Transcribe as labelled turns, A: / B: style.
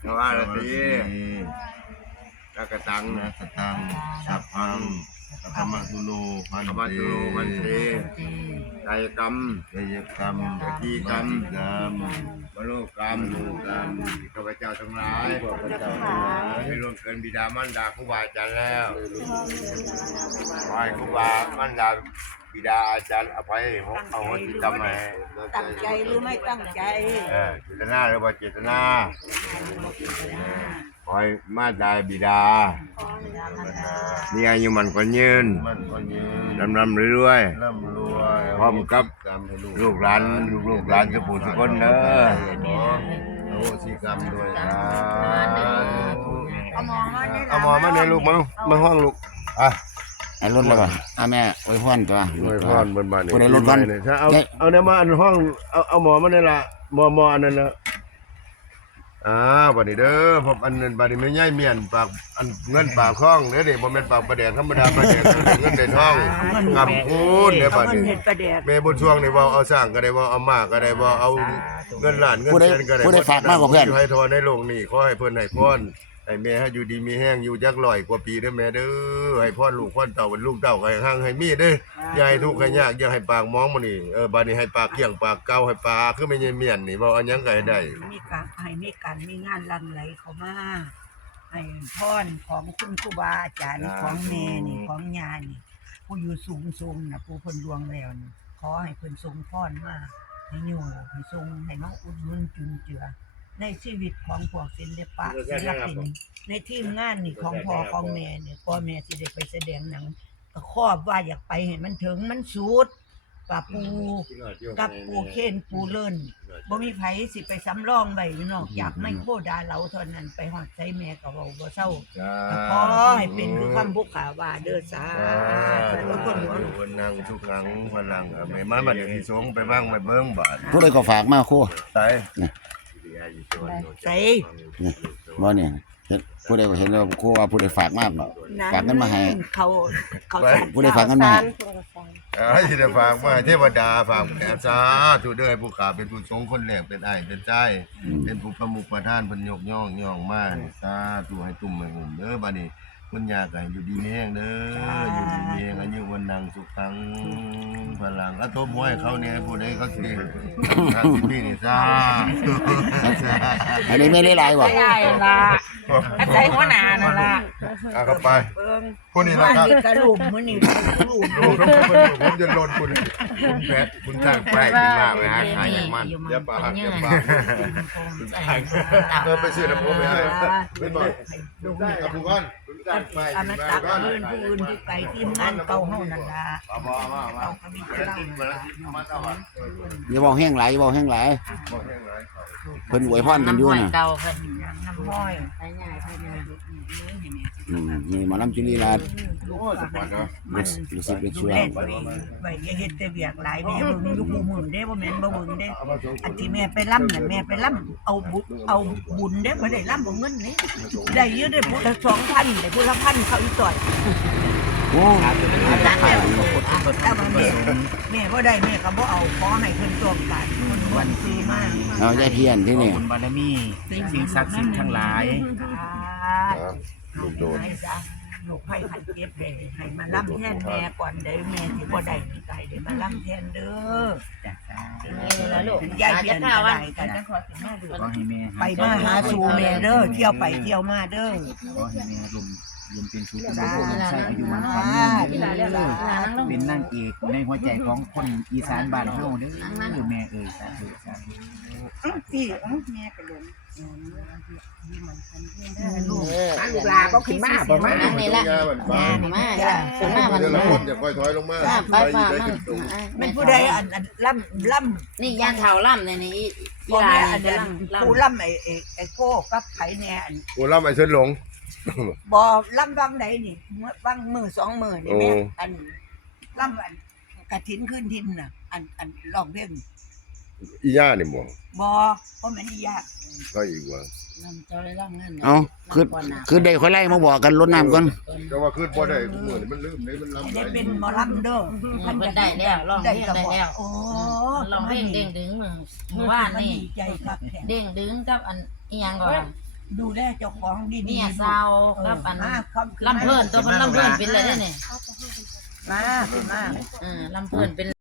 A: สวัสดีนักตังสัพพังธรรมตุโลพันเตกายกรรมวจีกรรมมโนกรรมข้าพเจ้าทั้งหลายให้ร่วมเกินบิดามารดาครูบาอาจารย์แล้วขอให้ครูบามารดาบิดาอาจารย์อภัยเอาโหสิกรรมให้
B: ตั้งใจหรือไม่ตั้งใจ
A: เจตนาหรือว่าเจตนาขอให้มาดาบิดามีอายุมันกว่ายืนร่ำรวยพร้อมกับลูกหลานทุกผู้ทุกคนเด้อโอ้สิกรรมด้วยนะเอาหมอมาเนี่ยลูกมาห้องลูก
C: รถแล้วป่ะแม่อวยพรตัว
A: อวยพรบนบ้านนี่
C: คนในรถวัน
A: ถ้าเอาเนี่ยมาอันห้องเอาหมอมาเนี่ยละหมออันนั้นนะบัดนี้เด้อผมอันนั้นบัดนี้ไม่ใหญ่เมียนปากอันเงินปากคล้องเด้อเด็กบ่แม่นปากประแดกธรรมดาประแดกเงินได้ทองงำคูณเด้อบัดนี้แม่บุญช่วงนี่ว่าเอาสร้างก็ได้ว่าเอามากก็ได้ว่าเอาเงินล้านเงินแสนก็ได้
C: ผู้ใดฝากมากกว่าเพื่อน
A: ให้ทอในโลกนี้ขอให้เพิ่นให้พรให้แม่ให้อยู่ดีมีแห้งอยู่จัก100 กว่าปีเด้อแม่เด้อให้พ่อลูกพ่อเต่าเป็นลูกเต่าให้ห่างให้มีเด้ออย่าให้ทุกข์ให้ยากอย่าให้ปากมองมื้อนี้บัดนี้ให้ปากเกี่ยงปากเก่าให้ปากคือไม่ใช่เมียนนี่เว้าอันหยังก็ให้ได้
B: มีการมีงานลังไหลเข้ามาให้พรของคุณครูบาอาจารย์ของแม่นี่ของญานี่ผู้อยู่สูงน่ะผู้เพิ่นดวงแล้วนี่ขอให้เพิ่นทรงพรมาให้อยู่ให้ทรงให้มาอุดหนุนจุนเจือในชีวิตของพวกศิลปะศิลปินในทีมงานนี่ของพ่อของแม่เนี่ยพ่อแม่สิได้ไปแสดงหนังก็ครอบว่าอยากไปให้มันถึงมันสุดกับปูเคนปูเลิ่นบ่มีไผสิไปสำรองไว้นอกจากไม่โคดาเหลาเท่านั้นไปฮอดใจแม่ก็เว้าบ่เซาขอให้เป็นคือคำบุขาว่าเด้อสาธุคนหัว
A: คนนั่งทุกครั้งพลังแม่มาบัดนี้สงไปบ้างไปเบิ่งบาด
C: ผู้ใดก็ฝากมาครู
A: ใส่
C: บ่เนี่ยผู้ใดก็เห็นว่าครูว่าผู้ใดฝากมาฝากเงินมาให้
B: เขา
C: ผู้ใดฝากเงินมา
A: ให้สิได้ฝากมาเทวดาฝากแผ่สาธุเด้อให้ผู้ข้าเป็นผู้ทรงคนแรกเป็นอ้ายเป็นใจเป็นผู้ประมุขประธานเพิ่นยกย่องมาสาธุให้ตุ่มให้หุ่มเด้อบัดนี้คุณยาก็อยู่ดีมีแห้งเด้ออยู่ดีมีแห้งอายุวันนังสุขังพลังอะตบมวยเขาเนี่ยผู้ใดเขาสิพี่นี่ซา
C: อันนี้ไม่ได้หลายบ่
B: ได้ล่ะอาศัยหัวหน้านั่นล่ะ
A: เข้าไปผู้นี้ล่ะครับ
B: กระลุมมื้อนี้
A: ลูกผมจะลดคุณแพทคุณสร้างแปลกขึ้นมาไปหาขายอย่างมันอย่าปากไปซื้อน้ำผมไปให้เป็นบ่ได้ครับผู้กัน
B: อันนั้นตักพื้นผู้อื่นที่ไกลที่งานเก่าเฮานั่นล่ะ
C: อย่าบอกแห้งหลายเพิ่นอวยพรกันอยู่น่ะ
B: เก่าเพิ่นน้ำห้อย
C: นี่มาลำจุลีลารู้สึกเป็นช่วง
B: ไว้อย่าเฮ็ดแต่เวียกหลายแม่เบิ่งอยู่คู่มื้อเด้บ่แม่นบ่เบิ่งเด้อันที่แม่ไปล่ำน่ะแม่ไปล่ำเอาบุญเด้บ่ได้ล่ำบ่เงินนี่ได้เยอะได้พุทธ2,000ได้พุทธ1,000เขาอีต่อย
C: โอ้
B: แม่บ่ได้แม่ก็บ่เอาขอให้เพิ่นร่วมกันวันซีมา
C: เอาใจเทียนที่นี่
D: บุญบารมีสิ่งศักดิ์สิทธิ์ทั้งหลาย
A: ลูกโดน
B: ลูกให้ขันเก็บให้มาล่ำแทนแม่ก่อนเด้อแม่ที่บ่ได้มีใจเด้อมาล่ำแทนเด้อ
D: แล้วลูก
B: ยายเพียนก็ได้กันขอให้แม่ไปมาหาสู่แม่เด้อเที่ยวไปเที่ยวมาเด้อ
D: ขอให้แม่รวมเป็นสุขใช้อายุมันความยืนเป็นนางเอกในหัวใจของคนอีสานบ้านเฮาเด้อแม่เอ้ยสาธุ
B: พี่แม่ก็ลง
E: ลูกลาก็ขึ้นมาประมาณนี้ละมาขึ้นมามัน
A: จะค่อยถอยลงมา
E: ไป
B: มันผู้ใดอันล่ำ
E: นี่ย่างเท้าล่ำในนี้
B: อีหลานผู้ล่ำไอ้โก้กับไผแน่อัน
A: ผู้ล่ำไอ้เชิญหลง
B: บ่ล่ำบางใดนี่บางมือ2มื้อนี่แม่อันล่ำอันกฐินขึ้นทินน่ะอันร้องเพลง
A: อีย่านี่บ่
B: บ่แม่นอีย่า
A: ก็อีกว่า
C: เอาคือได้ค่อยไล่มาบอกกันรดน้ำก่อน
A: แต่ว่าคือบ่ได้มื้อนี้มันลืมมันลำ
B: ได้เป็นหมอลำเด้อ
E: มันได้แล้วร้องเพลงได้แล้วโอ้ร้องเพลงเด้งดึงมือว่านนี่
B: ใจครับ
E: เด้งดึงกับอันอีหยังก่อน
B: ดูแลเจ้าของดีๆ
E: เนี่ยเศร้ากับอัน
B: มาครับ
E: ลำเพิ่นตัวเพิ่นลำเพิ่นเป็นอะไรเนี่ย
B: มาขึ้นมา
E: ลำเพิ่นเป็น